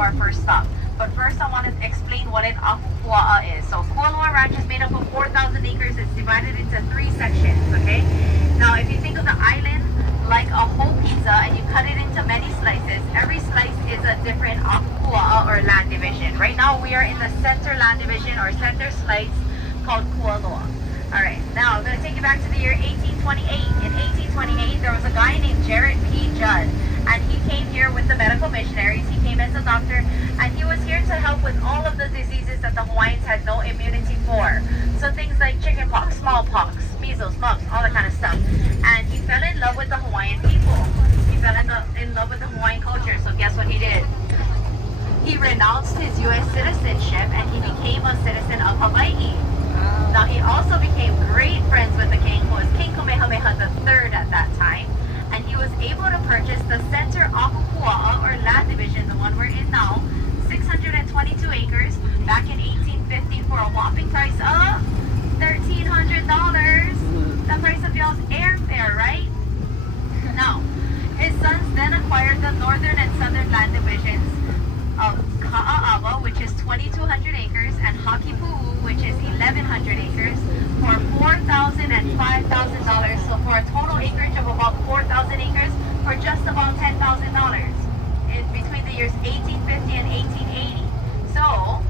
our first stop. But first, I want to explain what an Akupua'a is. So Kualoa Ranch is made up of 4,000 acres. It's divided into 3 sections, okay? Now, if you think of the island like a whole pizza and you cut it into many slices, every slice is a different Akupua'a or land division. Right now, we are in the center land division or center slice called Kualoa. Alright, now I'm going to take you back to the year 1828. In 1828, there was a guy named Jared P. Judd, and he came here with the medical missionaries. He came as a doctor, and he was here to help with all of the diseases that the Hawaiians had no immunity for. So things like chickenpox, smallpox, measles, mumps, all that kind of stuff. And he fell in love with the Hawaiian people. He fell in love with the Hawaiian culture, so guess what he did? He renounced his U.S. citizenship, and he became a citizen of Hawaii. Now, he also became great friends with the king, who was King Kamehameha III at that time, and he was able to purchase the Center Akupua'a, or land division, the one we're in now, 622 acres, back in 1850 for a whopping price of $1,300. The price of y'all's airfare, right? Now, his sons then acquired the northern and southern land divisions of Ka'a'awa, which is 2,200 acres, and Hakipu'u, which is 1,100 acres, for $4,000 and $5,000. So for a total acreage of about 4,000 acres for just about $10,000 in between the years 1850 and 1880. So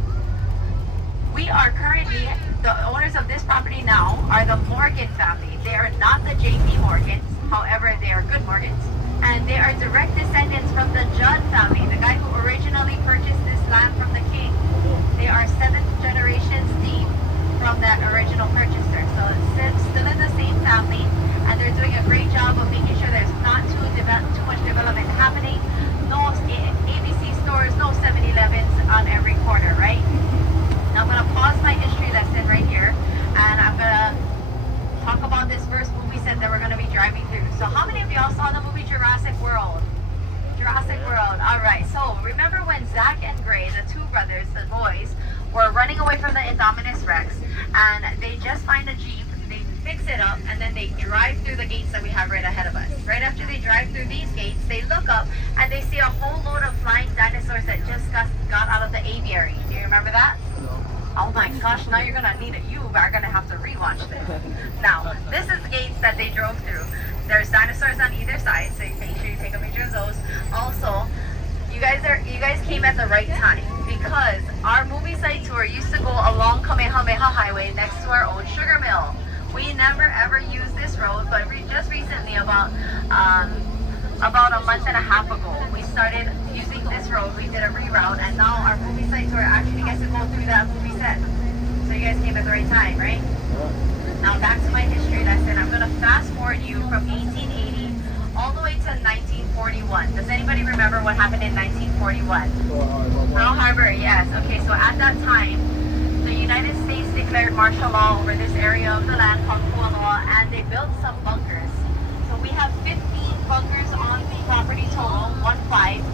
we are currently, the owners of this property now are the Morgan family. They are not the J.P. Morgans, however, they are good Morgans. And they are direct descendants from the Judd family, the guy who originally purchased this land from the king. They are 7th generations deep from that original purchaser. So it's still in the same family, and they're doing a great job of making sure there's not too much development happening. No ABC stores, no 7-Elevens on every corner, right? Now I'm going to pause my history lesson right here, and I'm going to talk about this first movie set that we're going to be driving through. So how many of y'all saw the movie Jurassic World? Jurassic World. Alright, so remember when Zach and Gray, the two brothers, the boys, were running away from the Indominus Rex, and they just find a Jeep, they fix it up, and then they drive through the gates that we have right ahead of us. Right after they drive through these gates, they look up and they see a whole load of flying dinosaurs that just got out of the aviary. Do you remember that? Oh my gosh, now you're gonna need it. You are gonna have to rewatch this. Now, this is the gates that they drove through. There's dinosaurs on either side, so make sure you take a picture of those. Also, you guys came at the right time, because our movie site tour used to go along Kamehameha Highway next to our own sugar mill. We never ever used this road, but just recently, about a month and a half ago, we started using this road. We did a reroute, and now our movie site tour actually gets to go through that movie set. So you guys came at the right time, right? Now back to my history lesson. I'm going to fast forward you from 1880 all the way to 1941. Does anybody remember what happened in 1941? Pearl Harbor, yes. Okay, so at that time, the United States declared martial law over this area of the land called Kualoa, and they built some bunkers. So we have 15 bunkers on the property total, 15.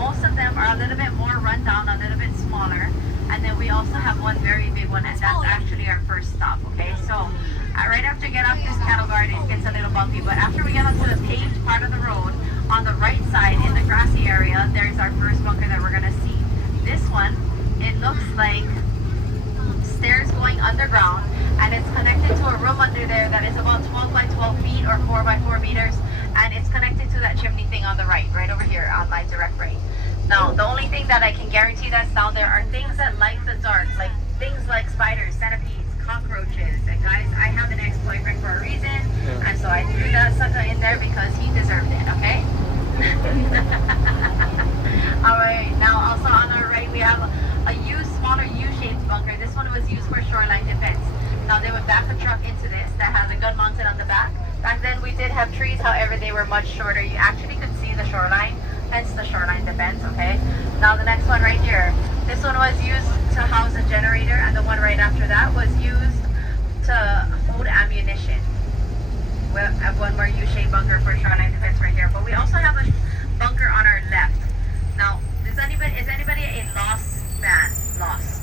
Most of them are a little bit more run down, a little bit smaller. And then we also have one very big one, and that's actually our first stop, okay? So right after you get off this cattle guard, it gets a little bumpy, but after we get onto the paved part of the road, on the right side in the grassy area, there's our first bunker that we're gonna see. This one, it looks like stairs going underground, and it's connected to a room under there that is about 12 by 12 feet or 4 by 4 meters, and it's connected to that chimney thing on the right over here on my direct right. Now, the only thing that I can guarantee that's down there are things that like the dark, like things like spiders, centipedes, cockroaches. And guys, I have an ex-boyfriend for a reason, and so I threw that sucker in there because he deserved it, okay? Alright, now also on our right, we have a smaller U-shaped bunker. This one was used for shoreline defense. Now, they would back a truck into this that has a gun mounted on the back. Back then, we did have trees, however, they were much shorter. You actually could see the shoreline. Hence the shoreline defense, okay? Now the next one right here. This one was used to house a generator, and the one right after that was used to hold ammunition. We have one more U-shaped bunker for shoreline defense right here. But we also have a bunker on our left. Now, is anybody a Lost fan? Lost.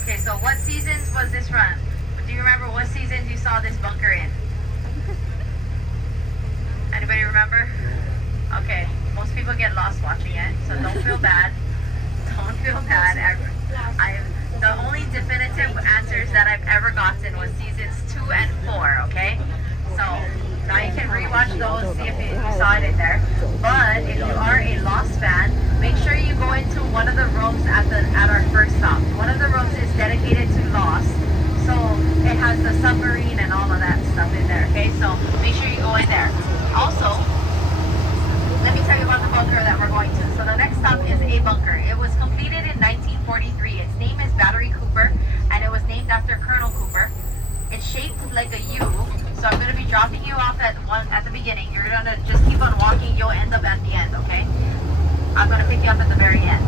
Okay, so what seasons was this run? Do you remember what seasons you saw this bunker in? Anybody remember? Okay. Most people get lost watching it, so don't feel bad. was seasons 2 and 4, okay? So now you can rewatch those, see if you saw it in there. But if you are a Lost fan, make sure you go into one of the rooms at our first stop. One of the rooms is dedicated to Lost. So it has the submarine and all of that stuff in there, okay? So make sure you go in there. Also, let me tell you about the bunker that we're going to. So the next stop is a bunker. It was completed in 1943. Its name is Battery Cooper, and it was named after Colonel Cooper. It's shaped like a U, so I'm going to be dropping you off at the beginning. You're going to just keep on walking. You'll end up at the end, okay? I'm going to pick you up at the very end.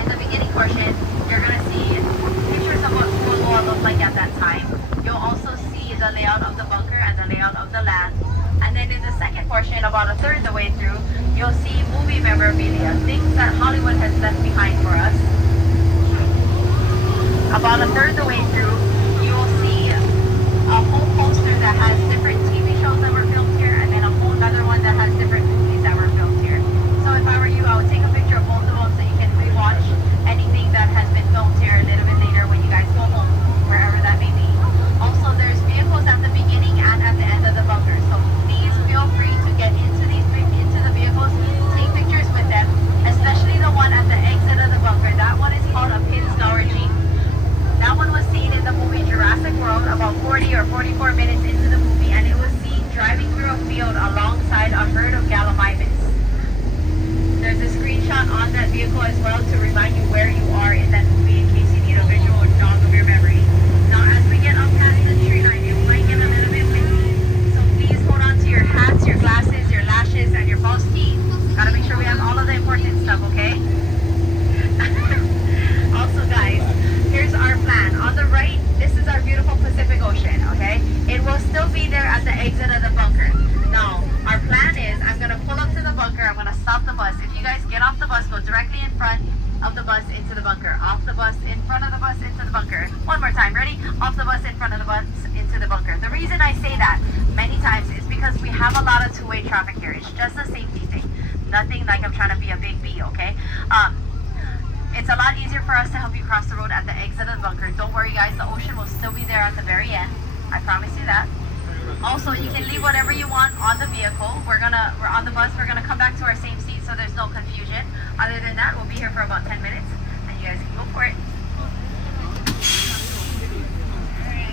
In the beginning portion, you're going to see pictures of what Kualoa looked like at that time. You'll also see the layout of the bunker and the layout of the land. And then in the second portion, about a third of the way through, you'll see movie memorabilia, things that Hollywood has left behind for us. About a third of the way through, you will see a whole poster that has different TV shows that were filmed here, and then a whole other one that has different movies that were filmed here. So if I were you, I would take a picture of both of them so you can rewatch anything that has been filmed here a little bit later when you guys go home, wherever that may be. Also, there's vehicles at the beginning and at the end of the bunker. So please feel free to get into the vehicles, take pictures with them, especially the one at the exit of the bunker. That one is called a Pinsauer Jeep. That one was seen in the movie Jurassic World about 40 or 44 minutes into the movie, and it was seen driving through a field alongside a herd of gallimimus. There's a screenshot on that vehicle as well to remind you where you are in that movie in case you need a visual jog of your memory. Now, as we get up past the tree line, it might get a little bit windy, so please hold on to your hats, your glasses, your lashes, and your false teeth. Gotta make sure we have all of the important stuff, okay? Also, guys, here's our plan. On the right, this is our beautiful Pacific Ocean, okay? It will still be there at the exit of the bunker. Now, our plan is I'm going to pull up to the bunker. I'm going to stop the bus. If you guys get off the bus, go directly in front of the bus into the bunker. Off the bus, in front of the bus, into the bunker. One more time. Ready? Off the bus, in front of the bus, into the bunker. The reason I say that many times is because we have a lot of two-way traffic here. It's just a safety thing. Nothing like I'm trying to be a big B, okay? It's a lot easier for us to help you cross the road at the exit of the bunker. Don't worry, guys. The ocean will still be there at the very end. I promise you that. Also, you can leave whatever you want on the vehicle. We're on the bus. We're gonna come back to our same seat so there's no confusion. Other than that, we'll be here for about 10 minutes, and you guys can go for it.